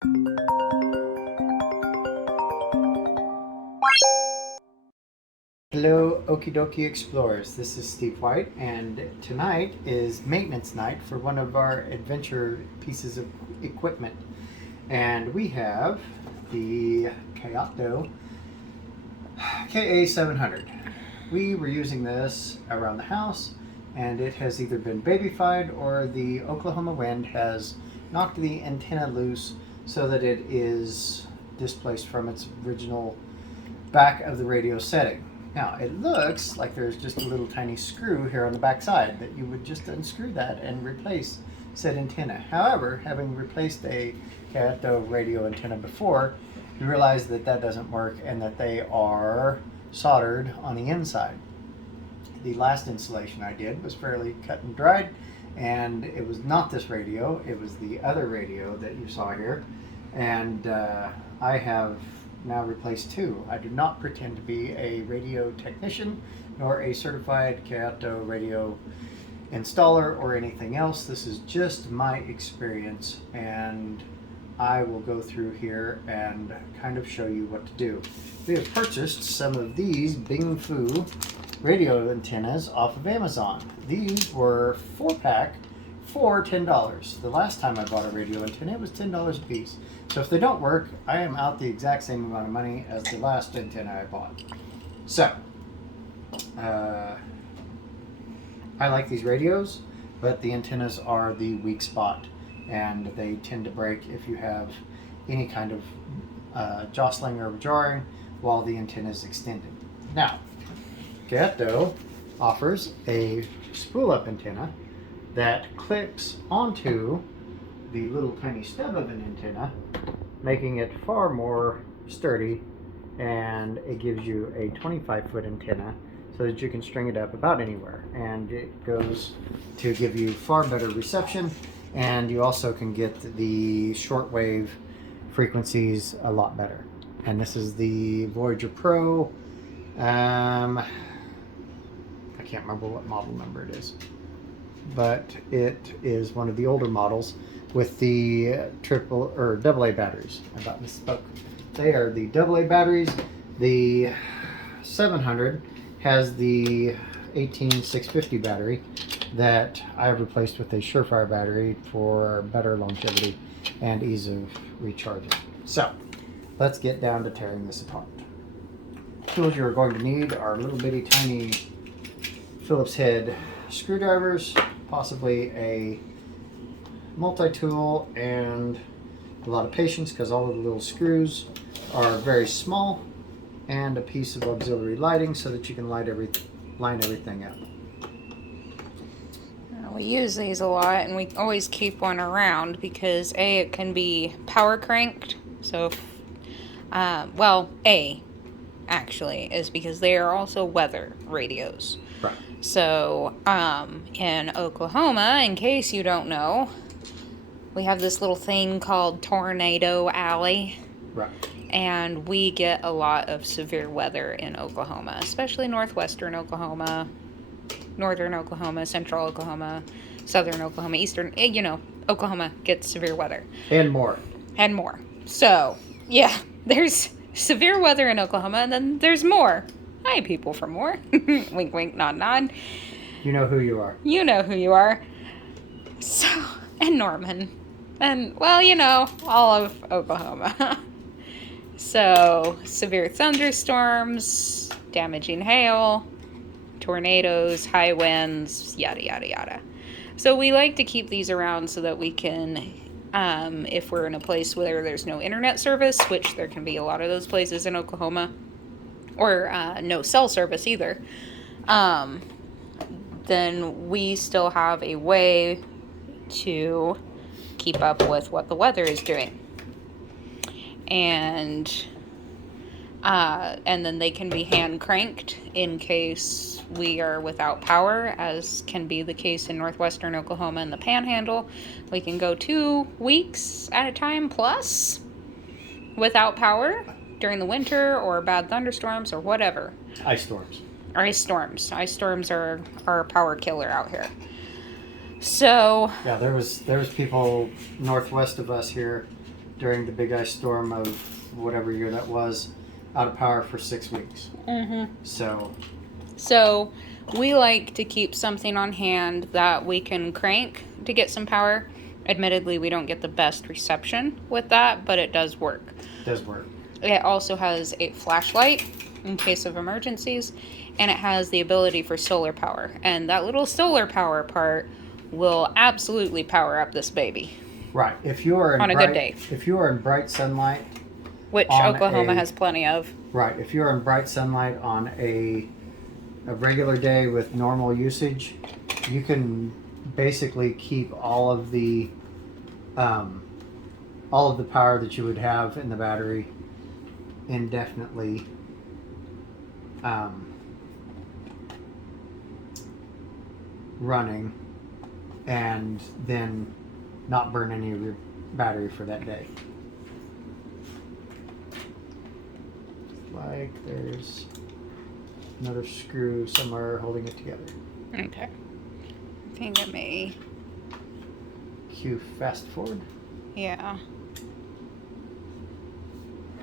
Hello, Okie Dokie Explorers. This is Steve White, and tonight is maintenance night for one of our adventure pieces of equipment. And we have the Kaito KA700. We were using this around the house, and it has either been babyfied or the Oklahoma wind has knocked the antenna loose so that it is displaced from its original back of the radio setting. Now, it looks like there's just a little tiny screw here on the back side that you would just unscrew that and replace said antenna. However, having replaced a Kaito radio antenna before, you realize that that doesn't work and that they are soldered on the inside. The last installation I did was fairly cut and dried, and it was not this radio, it was the other radio that you saw here. And I have now replaced two. I do not pretend to be a radio technician nor a certified Kaito radio installer or anything else. This is just my experience, and I will go through here and kind of show you what to do. We have purchased some of these Bing Fu radio antennas off of Amazon. These were 4-pack for $10. The last time I bought a radio antenna, it was $10 a piece. So if they don't work, I am out the exact same amount of money as the last antenna I bought. So, I like these radios, but the antennas are the weak spot, and they tend to break if you have any kind of jostling or jarring while the antenna is extended. Now, Kaito offers a spool-up antenna that clips onto the little tiny stub of an antenna, making it far more sturdy, and it gives you a 25-foot antenna so that you can string it up about anywhere, and it goes to give you far better reception, and you also can get the shortwave frequencies a lot better. And this is the Voyager Pro. I can't remember what model number it is, but it is one of the older models with the triple or double A batteries. I about misspoke. They are the double A batteries. The 700 has the 18650 battery that I have replaced with a Surefire battery for better longevity and ease of recharging. So let's get down to tearing this apart. Tools you're going to need are little bitty tiny Phillips head screwdrivers, possibly a multi-tool, and a lot of patience because all of the little screws are very small, and a piece of auxiliary lighting so that you can line everything up. We use these a lot, and we always keep one around because A, it can be power cranked. So, A actually is because they are also weather radios. Right. So, in Oklahoma, in case you don't know, we have this little thing called Tornado Alley. Right. And we get a lot of severe weather in Oklahoma, especially northwestern Oklahoma, northern Oklahoma, central Oklahoma, southern Oklahoma, eastern, Oklahoma gets severe weather. And more. And more. So, yeah, there's severe weather in Oklahoma, and then there's more. Hi, people from more. Wink, wink, nod, nod. You know who you are. You know who you are. So, and Norman. And, all of Oklahoma. So, severe thunderstorms, damaging hail, tornadoes, high winds, yada, yada, yada. So we like to keep these around so that we can, if we're in a place where there's no internet service, which there can be a lot of those places in Oklahoma, or no cell service either, then we still have a way to keep up with what the weather is doing. And then they can be hand cranked in case we are without power, as can be the case in northwestern Oklahoma and the Panhandle. We can go 2 weeks at a time plus without power during the winter, or bad thunderstorms, or whatever. Ice storms. Ice storms are a power killer out here. So yeah, there was people northwest of us here during the big ice storm of whatever year that was, out of power for 6 weeks. Mm-hmm. So we like to keep something on hand that we can crank to get some power. Admittedly, we don't get the best reception with that, but it does work. it does work. It also has a flashlight in case of emergencies, and it has the ability for solar power. And that little solar power part will absolutely power up this baby. Right. If you are in on a good day. If you are in bright sunlight, which Oklahoma has plenty of. Right. If you are in bright sunlight on a regular day with normal usage, you can basically keep all of the power that you would have in the battery indefinitely running, and then not burn any of your battery for that day. Like there's another screw somewhere holding it together. Okay. I think it may. Cue fast forward. Yeah.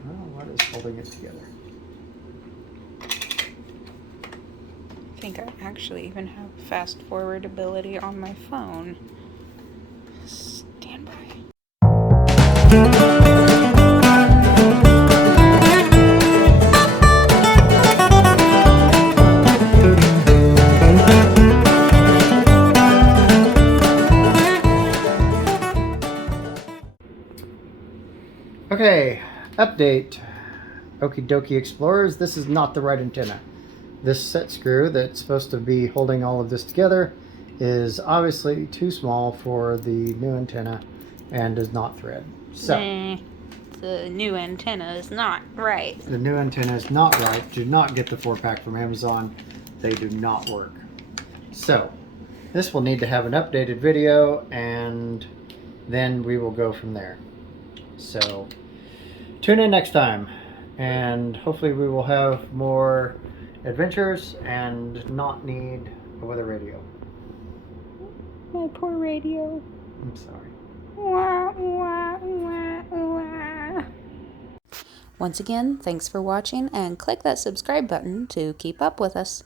Well, what is holding it together? I think I actually even have fast forward ability on my phone. Stand by. Okay, update. Okie dokie explorers, this is not the right antenna. This set screw that's supposed to be holding all of this together is obviously too small for the new antenna and does not thread. So, the new antenna is not right. The new antenna is not right. Do not get the 4-pack from Amazon. They do not work. So, this will need to have an updated video, and then we will go from there. So, tune in next time, and hopefully we will have more adventures and not need a weather radio. My poor radio. I'm sorry. Wah, wah, wah, wah. Once again, thanks for watching, and click that subscribe button to keep up with us.